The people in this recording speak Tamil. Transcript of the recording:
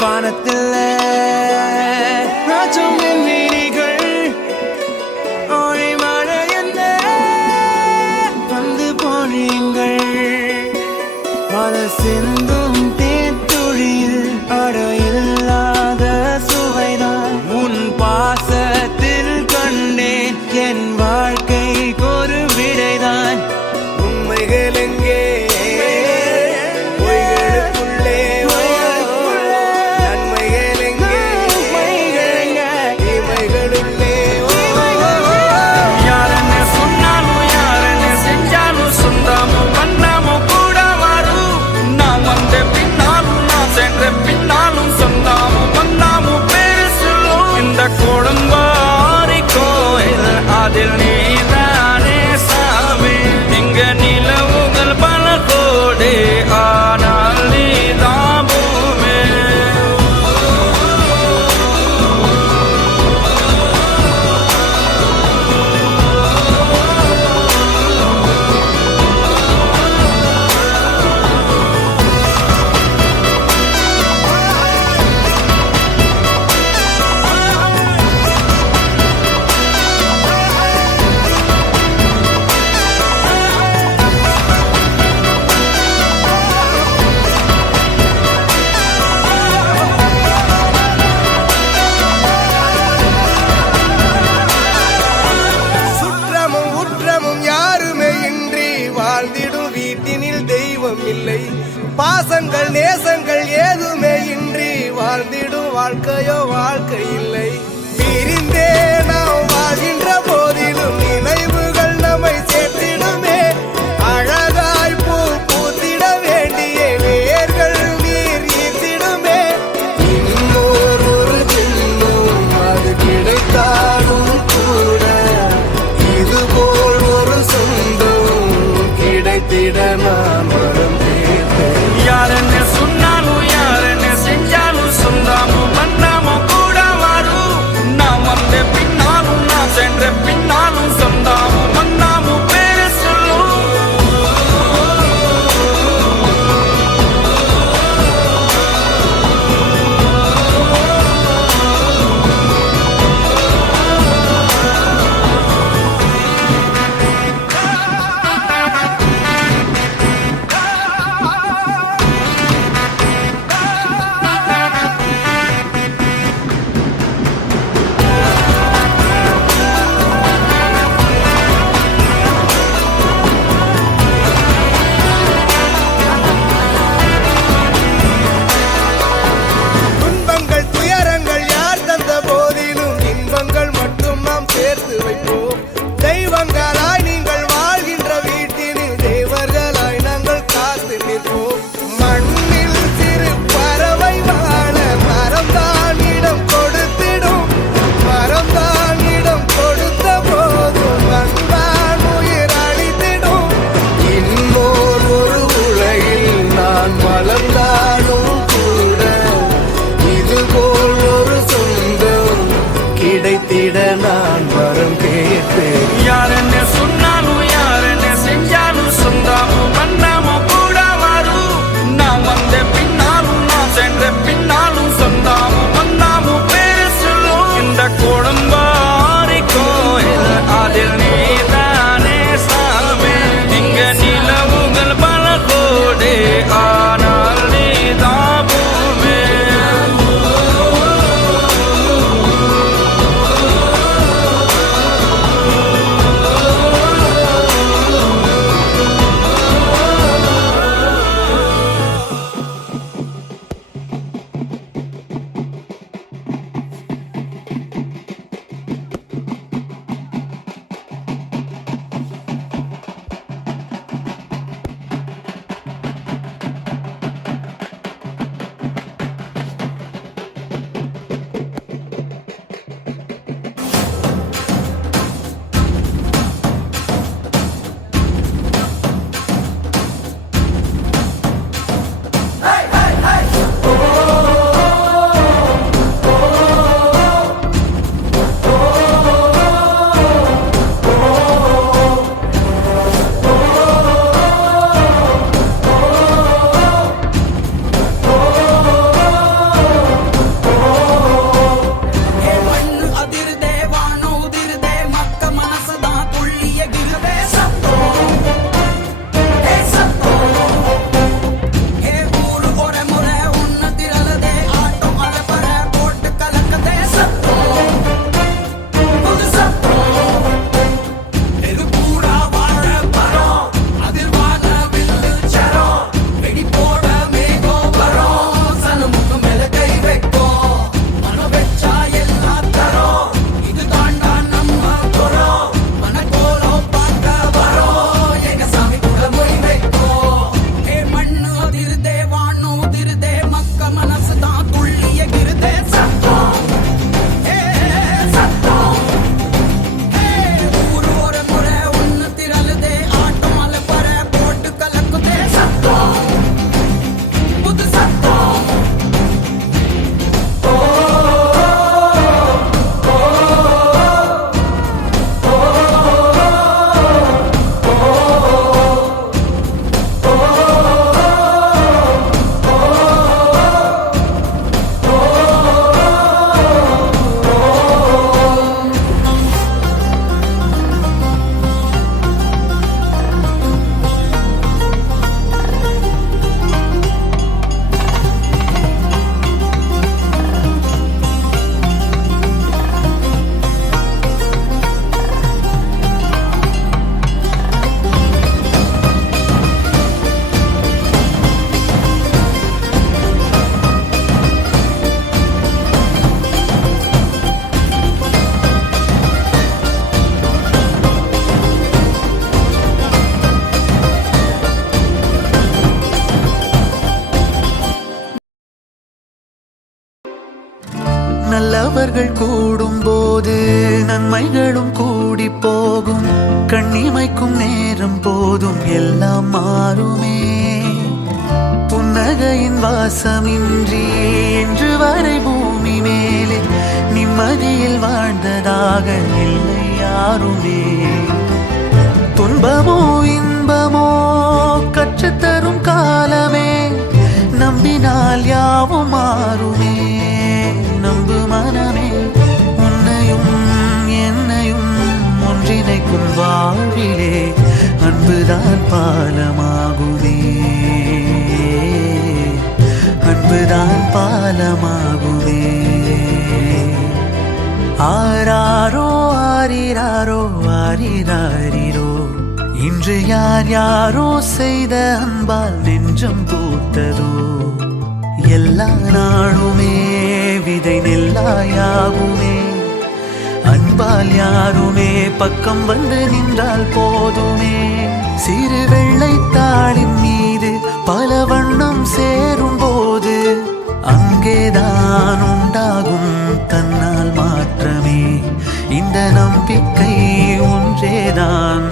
வானத்தில் ராஜம் விழிகள் ஒளி மழை என்ன வந்து போனீங்கள் மலர் சிந்தும் தேத்துழியில் அடையில்லாத சுவைதான் உன் பாசத்தில் கண்டேன் என் வாழ்க்கைக்கு ஒரு விடைதான் உண்மைகள் எங்கே நல்லவர்கள் கூடும்போது நன்மைகளும் கூடி போகும். கண்ணிமைக்கும் நேரம் போதும் எல்லாம் மாறுமே. புன்னகையின் வாசமின்றி என்று வரை பூமி மேலே நிம்மதியில் வாழ்ந்ததாக இல்லை யாருமே. துன்பமோ இன்பமோ கற்றுத்தரும் காலமே, நம்பினால் யாவும் மாறுமே. நம்பு மனமே, உன்னையும் என்னையும் ஒன்றிணைக்கும் வாழ்விலே அன்புதான் பாலமாகுமே. அன்புதான் பாலமாகுமே. ஆராரோ ஆரிராரோ ஆரிராரிரோ, இன்று யார் யாரோ செய்த அன்பால் நெஞ்சம் பூத்ததோ. எல்லா நாளுமே விதை நெல்லாயாகுமே. அன்பால் யாருமே பக்கம் வந்து நின்றால் போதுமே. சிறு வெள்ளைத்தாளின் மீது பல வண்ணம் சேரும் போது அங்கேதான் உண்டாகும் தன்னால் மாற்றமே. இந்த நம்பிக்கை ஒன்றேதான்